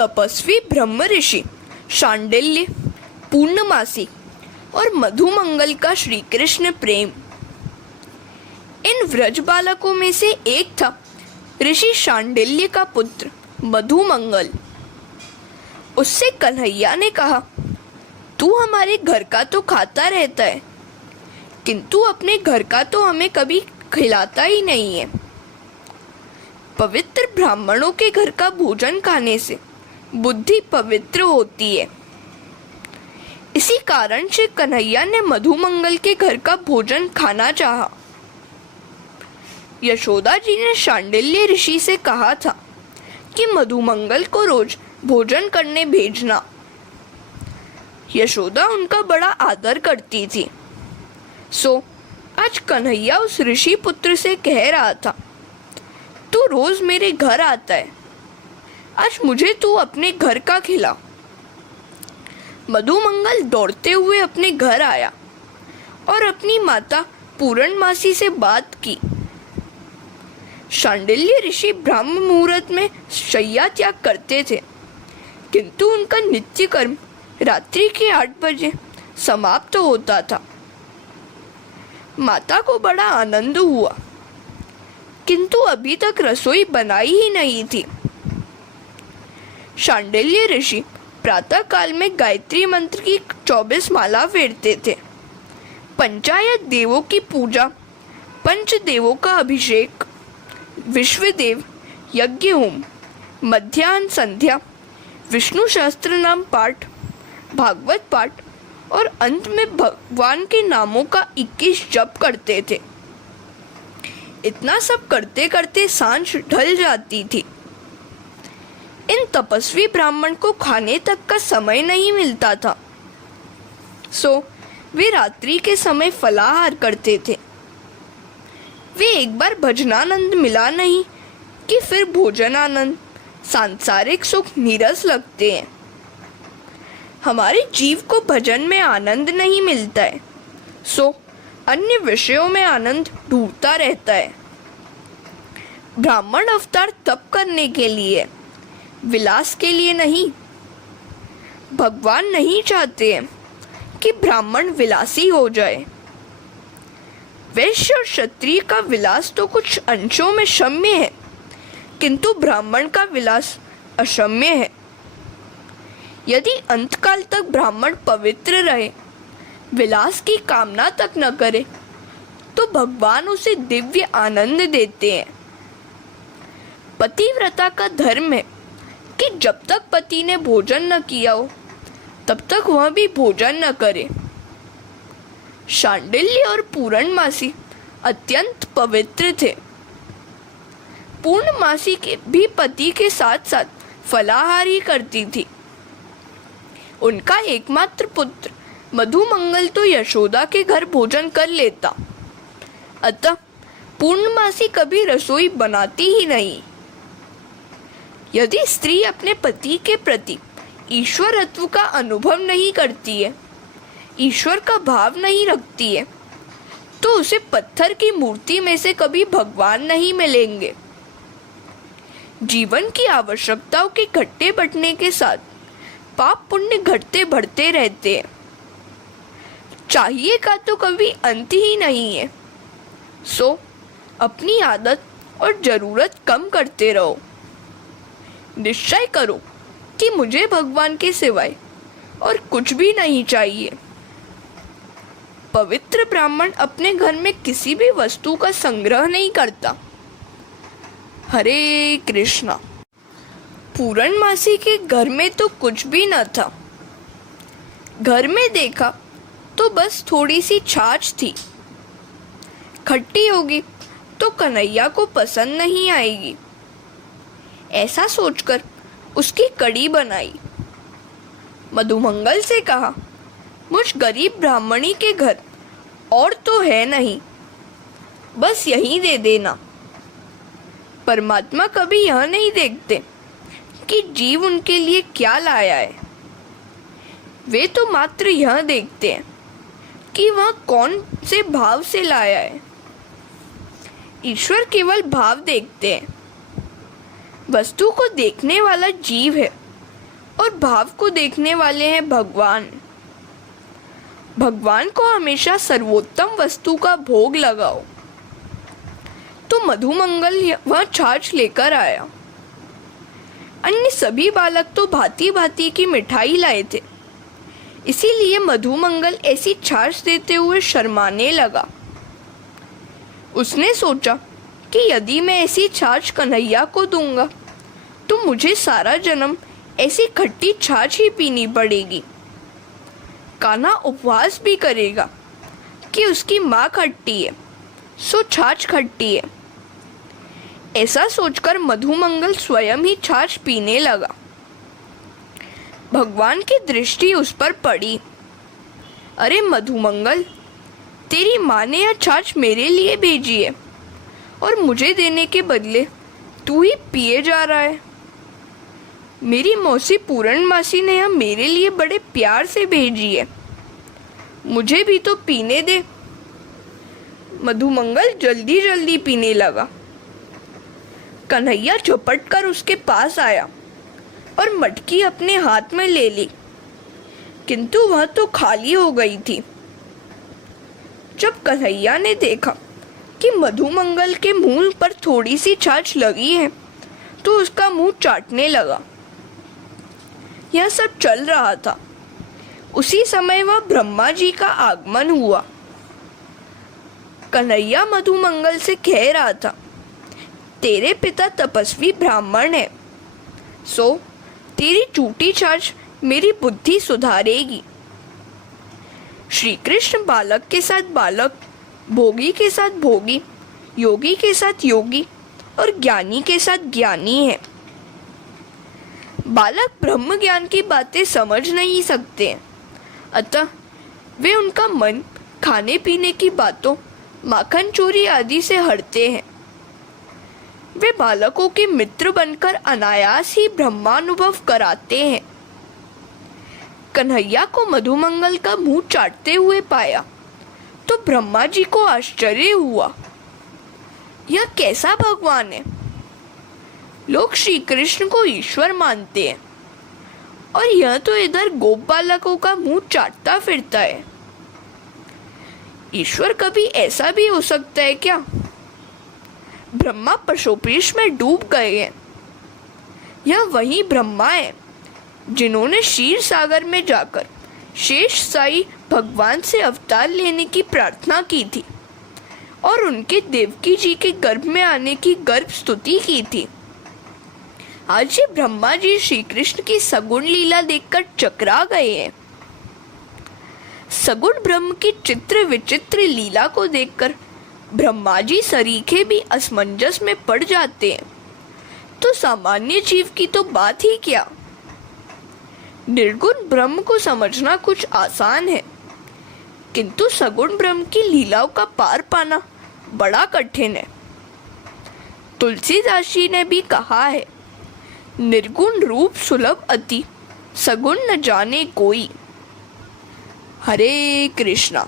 तपस्वी ब्रह्म ऋषि शांडिल्य, पूर्णमासी और मधुमंगल का श्री कृष्ण प्रेम। इन व्रज बालकों में से एक था ऋषि शांडिल्य का पुत्र मधुमंगल। उससे कन्हैया ने कहा, तू हमारे घर का तो खाता रहता है, किंतु अपने घर का तो हमें कभी खिलाता ही नहीं है। पवित्र ब्राह्मणों के घर का भोजन खाने से बुद्धि पवित्र होती है। इसी कारण से कन्हैया ने मधुमंगल के घर का भोजन खाना चाहा। यशोदा जी ने शांडिल्य ऋषि से कहा था कि मधुमंगल को रोज भोजन करने भेजना। यशोदा उनका बड़ा आदर करती थी। सो आज कन्हैया उस ऋषि पुत्र से कह रहा था, तू रोज मेरे घर आता है, आज मुझे तू अपने घर का खिला। मधुमंगल दौड़ते हुए अपने घर आया और अपनी माता पूर्णमासी से बात की। शांडिल्य ऋषि ब्रह्म मुहूर्त में शय्या त्याग करते थे, किंतु उनका नित्य कर्म रात्रि के 8 बजे समाप्त होता था। माता को बड़ा आनंद हुआ, किंतु अभी तक रसोई बनाई ही नहीं थी। शांडिल्य ऋषि प्रातः काल में गायत्री मंत्र की 24 माला फेरते थे। पंचायत देवों की पूजा, पंच देवों का अभिषेक, विश्वदेव यज्ञ होम, मध्याह्न संध्या, विष्णु सहस्त्र नाम पाठ, भागवत पाठ और अंत में भगवान के नामों का 21 जप करते थे। इतना सब करते करते सांझ ढल जाती थी। इन तपस्वी ब्राह्मण को खाने तक का समय नहीं मिलता था, सो वे रात्रि के समय फलाहार करते थे। वे एक बार भजनानंद मिला नहीं कि फिर भोजन आनंद, सांसारिक सुख नीरस लगते हैं। हमारे जीव को भजन में आनंद नहीं मिलता है, सो अन्य विषयों में आनंद ढूंढता रहता है। ब्राह्मण अवतार तप करने के लिए, विलास के लिए नहीं। भगवान नहीं चाहते हैं कि ब्राह्मण विलासी हो जाए। वैश्य और क्षत्रिय का विलास तो कुछ अंशों में क्षम्य है, किंतु ब्राह्मण का विलास अक्षम्य है। यदि अंतकाल तक ब्राह्मण पवित्र रहे, विलास की कामना तक न करे, तो भगवान उसे दिव्य आनंद देते हैं। पतिव्रता का धर्म है कि जब तक पति ने भोजन न किया हो, तब तक वह भी भोजन न करे। शांडिल्य और पूर्णमासी अत्यंत पवित्र थे। पूर्णमासी के भी पति के साथ साथ फलाहार ही करती थी। उनका एकमात्र पुत्र मधुमंगल तो यशोदा के घर भोजन कर लेता, अतः पूर्णमासी कभी रसोई बनाती ही नहीं। यदि स्त्री अपने पति के प्रति ईश्वरत्व का अनुभव नहीं करती है, ईश्वर का भाव नहीं रखती है, तो उसे पत्थर की मूर्ति में से कभी भगवान नहीं मिलेंगे। जीवन की आवश्यकताओं के घटते बढ़ने के साथ पाप पुण्य घटते बढ़ते रहते हैं। चाहिए का तो कभी अंत ही नहीं है। सो अपनी आदत और जरूरत कम करते रहो। निश्चय करो कि मुझे भगवान के सिवाय और कुछ भी नहीं चाहिए। पवित्र ब्राह्मण अपने घर में किसी भी वस्तु का संग्रह नहीं करता। हरे कृष्णा। पूर्णमासी के घर में तो कुछ भी न था। घर में देखा तो बस थोड़ी सी छाछ थी। खट्टी होगी तो कन्हैया को पसंद नहीं आएगी, ऐसा सोचकर उसकी कड़ी बनाई। मधुमंगल से कहा, मुझ गरीब ब्राह्मणी के घर और तो है नहीं, बस यही दे देना। परमात्मा कभी यह नहीं देखते कि जीव उनके लिए क्या लाया है। वे तो मात्र यह देखते हैं कि वह कौन से भाव से लाया है। ईश्वर केवल भाव देखते हैं। वस्तु को देखने वाला जीव है, और भाव को देखने वाले हैं भगवान। भगवान को हमेशा सर्वोत्तम वस्तु का भोग लगाओ। तो मधुमंगल वह छाछ लेकर आया। अन्य सभी बालक तो भांति भांति की मिठाई लाए थे, इसीलिए मधुमंगल ऐसी छाछ देते हुए शर्माने लगा। उसने सोचा कि यदि मैं ऐसी छाछ कन्हैया को दूंगा तो मुझे सारा जन्म ऐसी खट्टी छाछ ही पीनी पड़ेगी। कान्हा उपवास भी करेगा कि उसकी माँ खट्टी है, सो छाछ खट्टी है। ऐसा सोचकर मधुमंगल स्वयं ही छाछ पीने लगा। भगवान की दृष्टि उस पर पड़ी। अरे मधुमंगल, तेरी माँ ने यह छाछ मेरे लिए भेजी है और मुझे देने के बदले तू ही पिए जा रहा है। मेरी मौसी पूरणमासी ने यह मेरे लिए बड़े प्यार से भेजी है, मुझे भी तो पीने दे। मधुमंगल जल्दी जल्दी पीने लगा। कन्हैया झपट कर उसके पास आया और मटकी अपने हाथ में ले ली, किंतु वह तो खाली हो गई थी। जब कन्हैया ने देखा कि मधुमंगल के मुंह पर थोड़ी सी छाछ लगी है तो उसका मुंह चाटने लगा। यह सब चल रहा था। उसी समय वह ब्रह्मा जी का आगमन हुआ। कन्हैया मधुमंगल से कह रहा था, तेरे पिता तपस्वी ब्राह्मण है, सो तेरी चूटी छाछ मेरी बुद्धि सुधारेगी। श्री कृष्ण बालक के साथ बालक, भोगी के साथ भोगी, योगी के साथ योगी और ज्ञानी के साथ ज्ञानी है। बालक ब्रह्म ज्ञान की बातें समझ नहीं सकते हैं, अतः वे उनका मन खाने पीने की बातों, माखन चोरी आदि से हटते हैं। वे बालकों के मित्र बनकर अनायास ही ब्रह्मानुभव कराते हैं। कन्हैया को मधुमंगल का मुंह चाटते हुए पाया तो ब्रह्मा जी को आश्चर्य हुआ। यह कैसा भगवान है? लोग श्री कृष्ण को ईश्वर मानते हैं और यह तो इधर गोप बालकों का मुंह चाटता फिरता है। ईश्वर कभी ऐसा भी हो सकता है क्या? ब्रह्मा पशुपेश में डूब गए हैं। यह वही ब्रह्मा है जिन्होंने क्षीर सागर में जाकर शेष साई भगवान से अवतार लेने की प्रार्थना की थी और उनके देवकी जी के गर्भ में आने की गर्भ स्तुति की थी। आज ये ब्रह्मा जी श्री कृष्ण की सगुण लीला देखकर चकरा गए हैं। सगुण ब्रह्म की चित्र विचित्र लीला को देखकर ब्रह्मा जी सरीखे भी असमंजस में पड़ जाते हैं, तो सामान्य जीव की तो बात ही क्या। निर्गुण ब्रह्म को समझना कुछ आसान है, किंतु सगुण ब्रह्म की लीलाओं का पार पाना बड़ा कठिन है। तुलसीदास जी ने भी कहा है, निर्गुण रूप सुलभ अति, सगुण न जाने कोई। हरे कृष्णा।